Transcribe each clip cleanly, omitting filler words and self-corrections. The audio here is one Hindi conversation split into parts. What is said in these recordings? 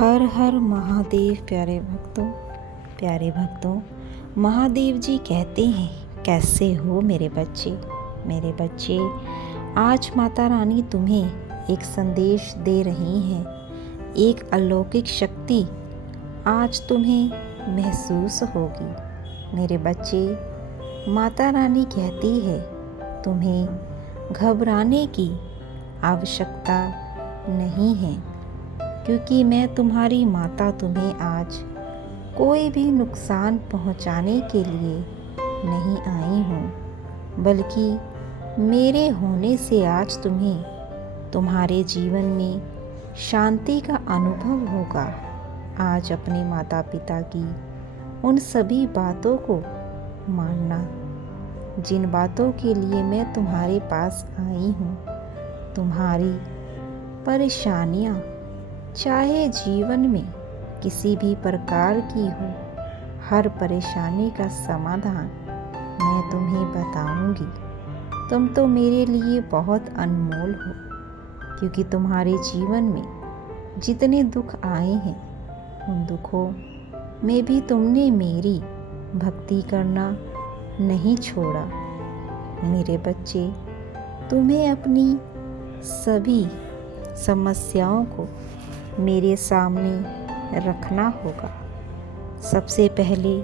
हर हर महादेव। प्यारे भक्तों, महादेव जी कहते हैं, कैसे हो मेरे बच्चे। आज माता रानी तुम्हें एक संदेश दे रही हैं। एक अलौकिक शक्ति आज तुम्हें महसूस होगी मेरे बच्चे। माता रानी कहती है, तुम्हें घबराने की आवश्यकता नहीं है, क्योंकि मैं तुम्हारी माता तुम्हें आज कोई भी नुकसान पहुंचाने के लिए नहीं आई हूँ, बल्कि मेरे होने से आज तुम्हें तुम्हारे जीवन में शांति का अनुभव होगा। आज अपने माता पिता की उन सभी बातों को मानना, जिन बातों के लिए मैं तुम्हारे पास आई हूँ। तुम्हारी परेशानियाँ चाहे जीवन में किसी भी प्रकार की हो, हर परेशानी का समाधान मैं तुम्हें बताऊंगी। तुम तो मेरे लिए बहुत अनमोल हो, क्योंकि तुम्हारे जीवन में जितने दुख आए हैं, उन दुखों में भी तुमने मेरी भक्ति करना नहीं छोड़ा मेरे बच्चे। तुम्हें अपनी सभी समस्याओं को मेरे सामने रखना होगा। सबसे पहले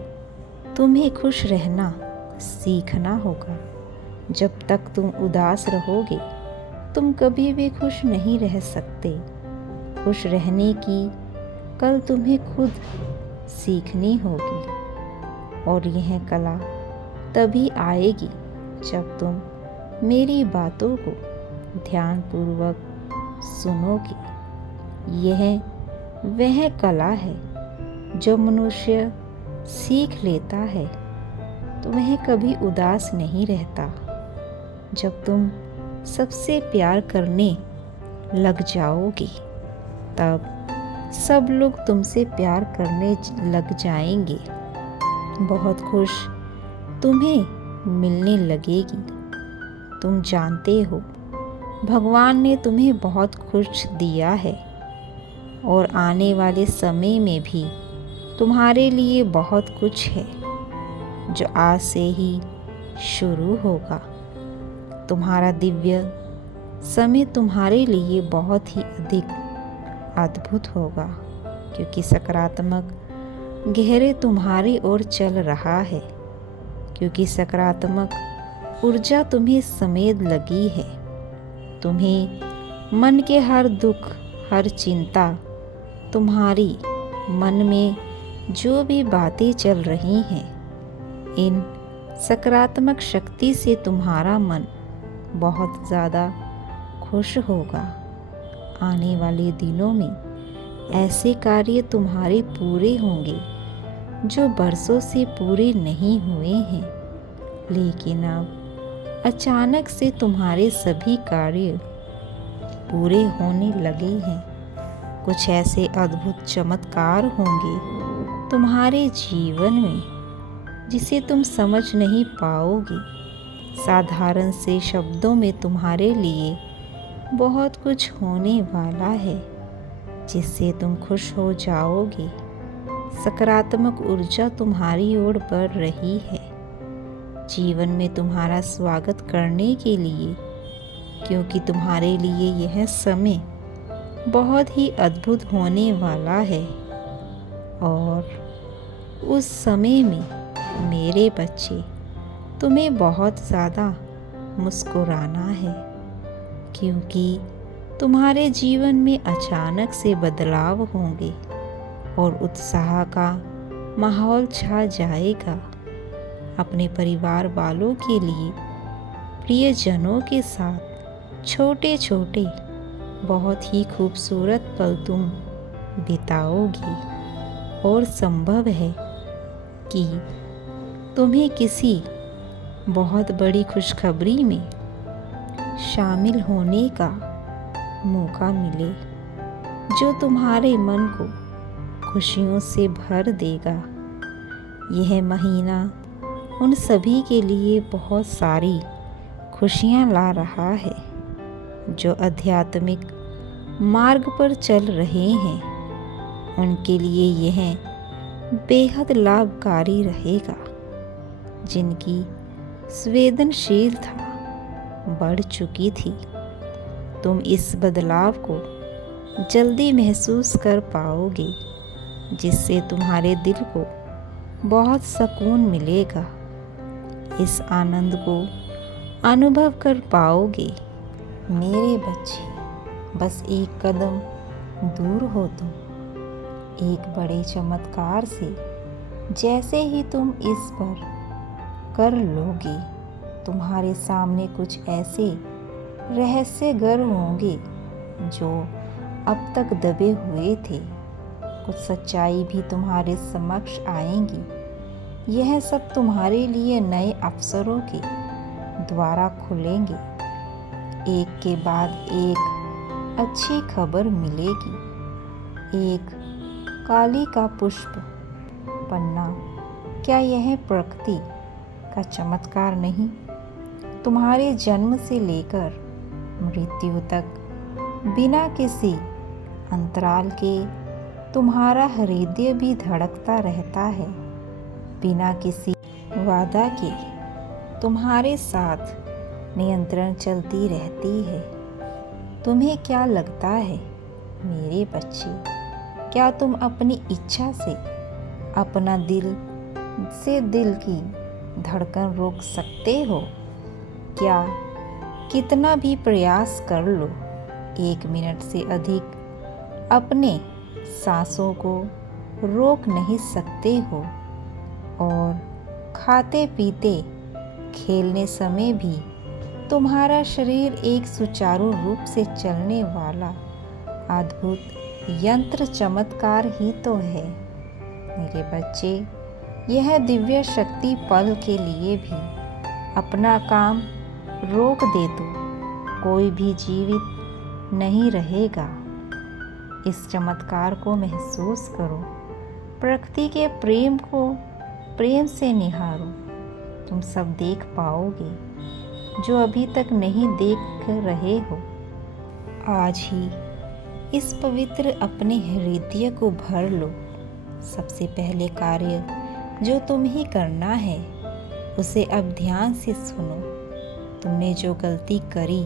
तुम्हें खुश रहना सीखना होगा। जब तक तुम उदास रहोगे, तुम कभी भी खुश नहीं रह सकते। खुश रहने की कल तुम्हें खुद सीखनी होगी, और यह कला तभी आएगी जब तुम मेरी बातों को ध्यानपूर्वक सुनोगे। यह वह कला है जो मनुष्य सीख लेता है तो वह कभी उदास नहीं रहता। जब तुम सबसे प्यार करने लग जाओगे, तब सब लोग तुमसे प्यार करने लग जाएंगे। बहुत खुश तुम्हें मिलने लगेगी। तुम जानते हो, भगवान ने तुम्हें बहुत कुछ दिया है, और आने वाले समय में भी तुम्हारे लिए बहुत कुछ है जो आज से ही शुरू होगा। तुम्हारा दिव्य समय तुम्हारे लिए बहुत ही अधिक अद्भुत होगा, क्योंकि सकारात्मक गहरे तुम्हारी ओर चल रहा है, क्योंकि सकारात्मक ऊर्जा तुम्हें समेत लगी है। तुम्हें मन के हर दुख, हर चिंता, तुम्हारी मन में जो भी बातें चल रही हैं, इन सकारात्मक शक्ति से तुम्हारा मन बहुत ज़्यादा खुश होगा। आने वाले दिनों में ऐसे कार्य तुम्हारे पूरे होंगे जो बरसों से पूरे नहीं हुए हैं, लेकिन अब अचानक से तुम्हारे सभी कार्य पूरे होने लगे हैं। कुछ ऐसे अद्भुत चमत्कार होंगे तुम्हारे जीवन में जिसे तुम समझ नहीं पाओगे। साधारण से शब्दों में तुम्हारे लिए बहुत कुछ होने वाला है, जिससे तुम खुश हो जाओगे। सकारात्मक ऊर्जा तुम्हारी ओर बढ़ रही है, जीवन में तुम्हारा स्वागत करने के लिए, क्योंकि तुम्हारे लिए यह समय बहुत ही अद्भुत होने वाला है। और उस समय में मेरे बच्चे, तुम्हें बहुत ज़्यादा मुस्कुराना है, क्योंकि तुम्हारे जीवन में अचानक से बदलाव होंगे और उत्साह का माहौल छा जाएगा। अपने परिवार वालों के लिए, प्रियजनों के साथ छोटे छोटे बहुत ही खूबसूरत पल तुम बिताओगी, और संभव है कि तुम्हें किसी बहुत बड़ी खुशखबरी में शामिल होने का मौका मिले, जो तुम्हारे मन को खुशियों से भर देगा। यह महीना उन सभी के लिए बहुत सारी खुशियाँ ला रहा है जो आध्यात्मिक मार्ग पर चल रहे हैं। उनके लिए यह बेहद लाभकारी रहेगा। जिनकी संवेदनशीलता बढ़ चुकी थी, तुम इस बदलाव को जल्दी महसूस कर पाओगे, जिससे तुम्हारे दिल को बहुत सुकून मिलेगा। इस आनंद को अनुभव कर पाओगे। मेरे बच्चे, बस एक कदम दूर हो तुम एक बड़े चमत्कार से। जैसे ही तुम इस पर कर लोगे, तुम्हारे सामने कुछ ऐसे रहस्य घर होंगे जो अब तक दबे हुए थे। कुछ सच्चाई भी तुम्हारे समक्ष आएंगी। यह सब तुम्हारे लिए नए अवसरों के द्वारा खुलेंगे। एक के बाद एक अच्छी खबर मिलेगी। एक काली का पुष्प पन्ना, क्या यह प्रकृति का चमत्कार नहीं? तुम्हारे जन्म से लेकर मृत्यु तक बिना किसी अंतराल के तुम्हारा हृदय भी धड़कता रहता है। बिना किसी वादा के तुम्हारे साथ नियंत्रण चलती रहती है। तुम्हें क्या लगता है मेरे बच्चे, क्या तुम अपनी इच्छा से अपना दिल की धड़कन रोक सकते हो? क्या कितना भी प्रयास कर लो, 1 मिनट से अधिक अपने सांसों को रोक नहीं सकते हो। और खाते पीते खेलने समय भी तुम्हारा शरीर एक सुचारू रूप से चलने वाला अद्भुत यंत्र चमत्कार ही तो है। मेरे बच्चे, यह दिव्य शक्ति पल के लिए भी अपना काम रोक दे तो कोई भी जीवित नहीं रहेगा। इस चमत्कार को महसूस करो। प्रकृति के प्रेम को प्रेम से निहारो। तुम सब देख पाओगे जो अभी तक नहीं देख रहे हो। आज ही इस पवित्र अपने हृदय को भर लो। सबसे पहले कार्य जो तुम ही करना है, उसे अब ध्यान से सुनो। तुमने जो गलती करी,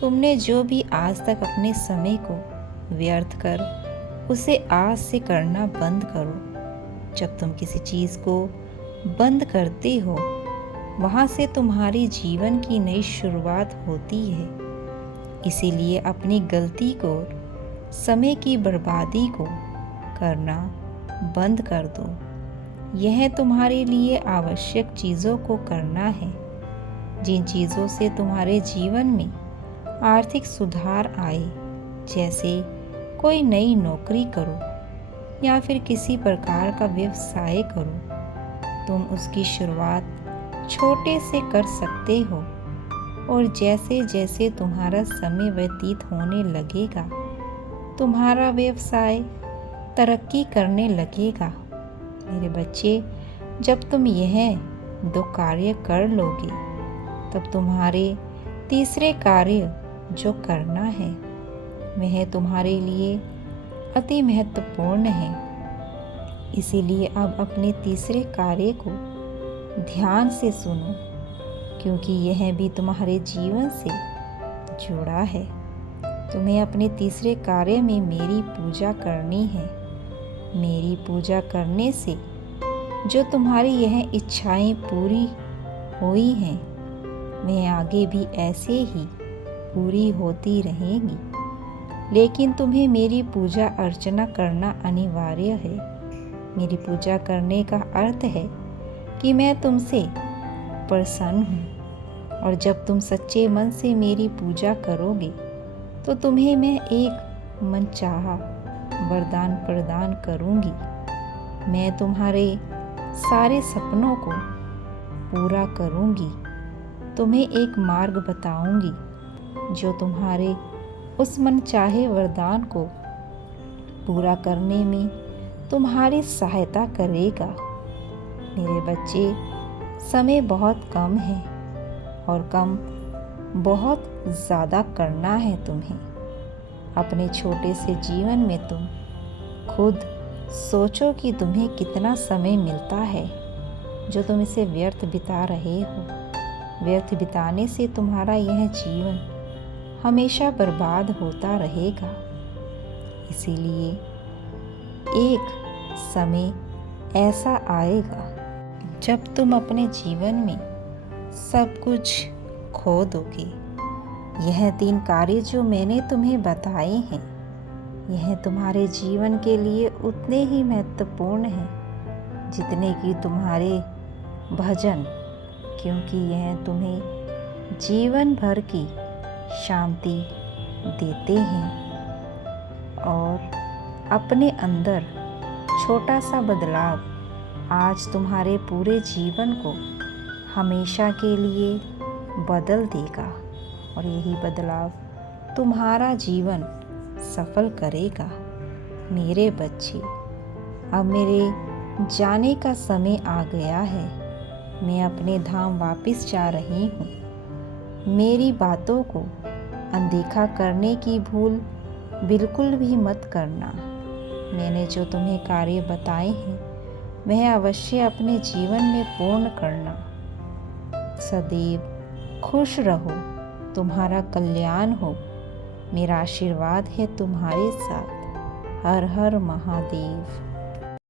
तुमने जो भी आज तक अपने समय को व्यर्थ कर, उसे आज से करना बंद करो। जब तुम किसी चीज़ को बंद करते हो, वहाँ से तुम्हारी जीवन की नई शुरुआत होती है। इसीलिए अपनी गलती को, समय की बर्बादी को करना बंद कर दो। यह तुम्हारे लिए आवश्यक चीज़ों को करना है, जिन चीज़ों से तुम्हारे जीवन में आर्थिक सुधार आए। जैसे कोई नई नौकरी करो या फिर किसी प्रकार का व्यवसाय करो। तुम उसकी शुरुआत छोटे से कर सकते हो, और जैसे जैसे तुम्हारा समय व्यतीत होने लगेगा, तुम्हारा व्यवसाय तरक्की करने लगेगा। मेरे बच्चे, जब तुम यह 2 कार्य कर लोगे, तब तुम्हारे तीसरे कार्य जो करना है, वह तुम्हारे लिए अति महत्वपूर्ण है। इसीलिए अब अपने तीसरे कार्य को ध्यान से सुनो, क्योंकि यह भी तुम्हारे जीवन से जुड़ा है। तुम्हें अपने तीसरे कार्य में मेरी पूजा करनी है। मेरी पूजा करने से जो तुम्हारी यह इच्छाएं पूरी हुई हैं, वह आगे भी ऐसे ही पूरी होती रहेंगी। लेकिन तुम्हें मेरी पूजा अर्चना करना अनिवार्य है। मेरी पूजा करने का अर्थ है कि मैं तुमसे प्रसन्न हूँ, और जब तुम सच्चे मन से मेरी पूजा करोगे, तो तुम्हें मैं एक मनचाहा वरदान प्रदान करूँगी। मैं तुम्हारे सारे सपनों को पूरा करूँगी। तुम्हें एक मार्ग बताऊँगी जो तुम्हारे उस मनचाहे वरदान को पूरा करने में तुम्हारी सहायता करेगा। मेरे बच्चे, समय बहुत कम है, और कम बहुत ज़्यादा करना है तुम्हें। अपने छोटे से जीवन में तुम खुद सोचो कि तुम्हें कितना समय मिलता है जो तुम इसे व्यर्थ बिता रहे हो। व्यर्थ बिताने से तुम्हारा यह जीवन हमेशा बर्बाद होता रहेगा। इसीलिए एक समय ऐसा आएगा जब तुम अपने जीवन में सब कुछ खो दोगे। यह 3 कार्य जो मैंने तुम्हें बताए हैं, यह तुम्हारे जीवन के लिए उतने ही महत्वपूर्ण हैं जितने कि तुम्हारे भजन, क्योंकि यह तुम्हें जीवन भर की शांति देते हैं और अपने अंदर छोटा सा बदलाव आज तुम्हारे पूरे जीवन को हमेशा के लिए बदल देगा और यही बदलाव तुम्हारा जीवन सफल करेगा। मेरे बच्चे, अब मेरे जाने का समय आ गया है। मैं अपने धाम वापस जा रही हूँ। मेरी बातों को अनदेखा करने की भूल बिल्कुल भी मत करना। मैंने जो तुम्हें कार्य बताए हैं वह अवश्य अपने जीवन में पूर्ण करना। सदैव खुश रहो, तुम्हारा कल्याण हो। मेरा आशीर्वाद है तुम्हारे साथ। हर हर महादेव।